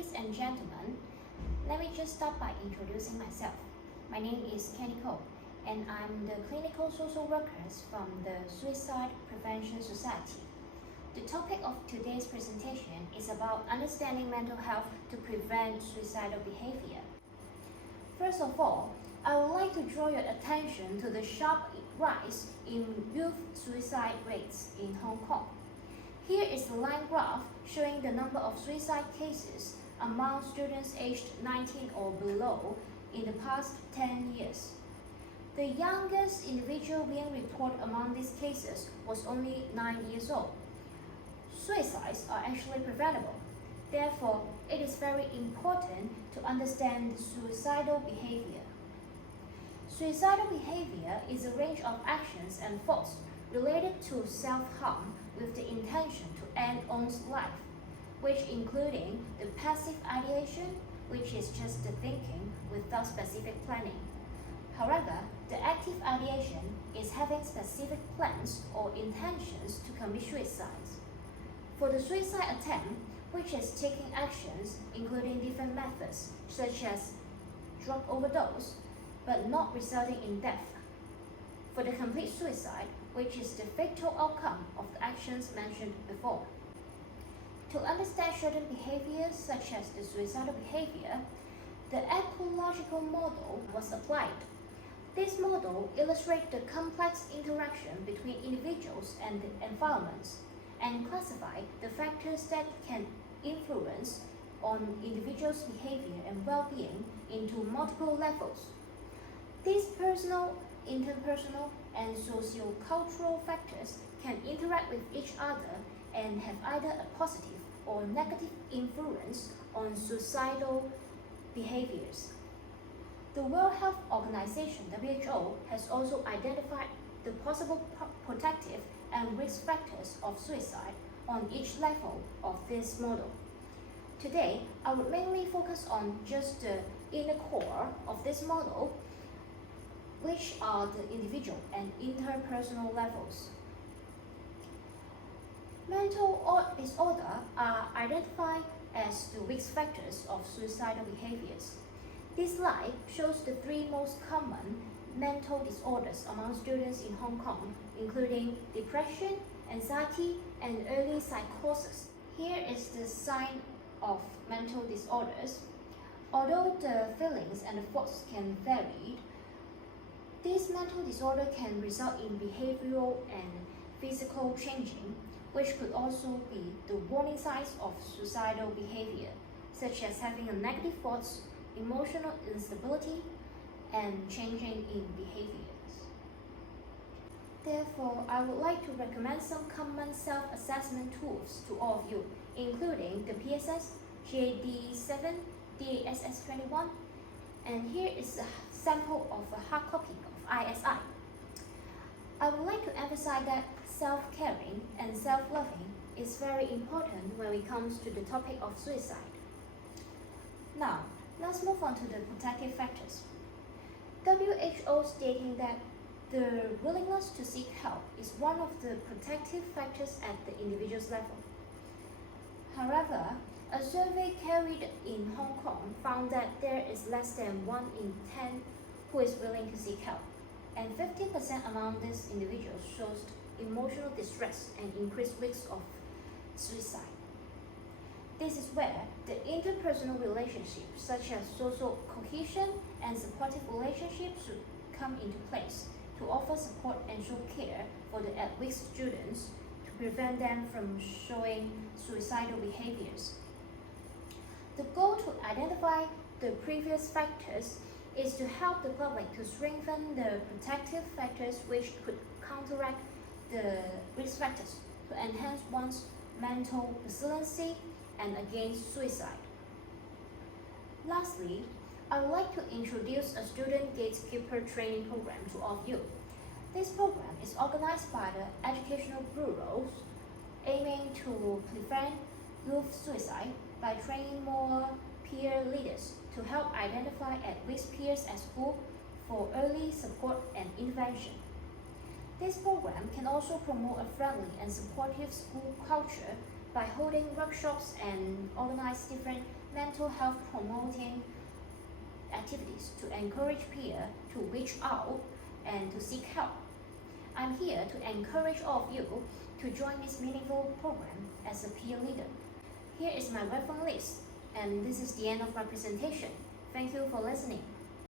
Ladies and gentlemen, let me just start by introducing myself. My name is Kenny Cole, and I'm the clinical social worker from the Suicide Prevention Society. The topic of today's presentation is about understanding mental health to prevent suicidal behavior. First of all, I would like to draw your attention to the sharp rise in youth suicide rates in Hong Kong. Here is the line graph showing the number of suicide cases among students aged 19 or below in the past 10 years. The youngest individual being reported among these cases was only 9 years old. Suicides are actually preventable. Therefore, it is very important to understand suicidal behavior. Suicidal behavior is a range of actions and thoughts related to self-harm with the intention to end one's life, which including the passive ideation, which is just the thinking without specific planning. However, the active ideation is having specific plans or intentions to commit suicides. For the suicide attempt, which is taking actions including different methods such as drug overdose, but not resulting in death. For the complete suicide, which is the fatal outcome of the actions mentioned before. To understand certain behaviors such as the suicidal behavior, the ecological model was applied. This model illustrates the complex interaction between individuals and the environments and classify the factors that can influence on individuals' behavior and well-being into multiple levels. These personal, interpersonal, and socio-cultural factors can interact with each other and have either a positive or negative influence on suicidal behaviors. The World Health Organization (WHO) has also identified the possible protective and risk factors of suicide on each level of this model. Today, I would mainly focus on just the inner core of this model, which are the individual and interpersonal levels. Mental disorders are identified as the risk factors of suicidal behaviors. This slide shows the three most common mental disorders among students in Hong Kong, including depression, anxiety, and early psychosis. Here is the sign of mental disorders. Although the feelings and the thoughts can vary, this mental disorder can result in behavioral and physical changing, which could also be the warning signs of suicidal behavior, such as having a negative thoughts, emotional instability, and changing in behaviors. Therefore, I would like to recommend some common self-assessment tools to all of you, including the PSS, GAD-7, DASS-21, and here is a sample of a hard copy of ISI. I would like to emphasize that self-caring and self-loving is very important when it comes to the topic of suicide. Now, let's move on to the protective factors. WHO stating that the willingness to seek help is one of the protective factors at the individual's level. However, a survey carried in Hong Kong found that there is less than 1 in 10 who is willing to seek help, and 50% among these individuals shows emotional distress and increased risk of suicide. This is where the interpersonal relationships such as social cohesion and supportive relationships should come into place to offer support and show care for the at-risk students to prevent them from showing suicidal behaviors. The goal to identify the previous factors is to help the public to strengthen the protective factors which could counteract the risk factors to enhance one's mental resiliency and against suicide. Lastly, I would like to introduce a student gatekeeper training program to all of you. This program is organized by the educational bureaus aiming to prevent youth suicide by training more peer leaders to help identify at-risk peers at school for early support and intervention. This program can also promote a friendly and supportive school culture by holding workshops and organize different mental health promoting activities to encourage peers to reach out and to seek help. I'm here to encourage all of you to join this meaningful program as a peer leader. Here is my reference list, and this is the end of my presentation. Thank you for listening.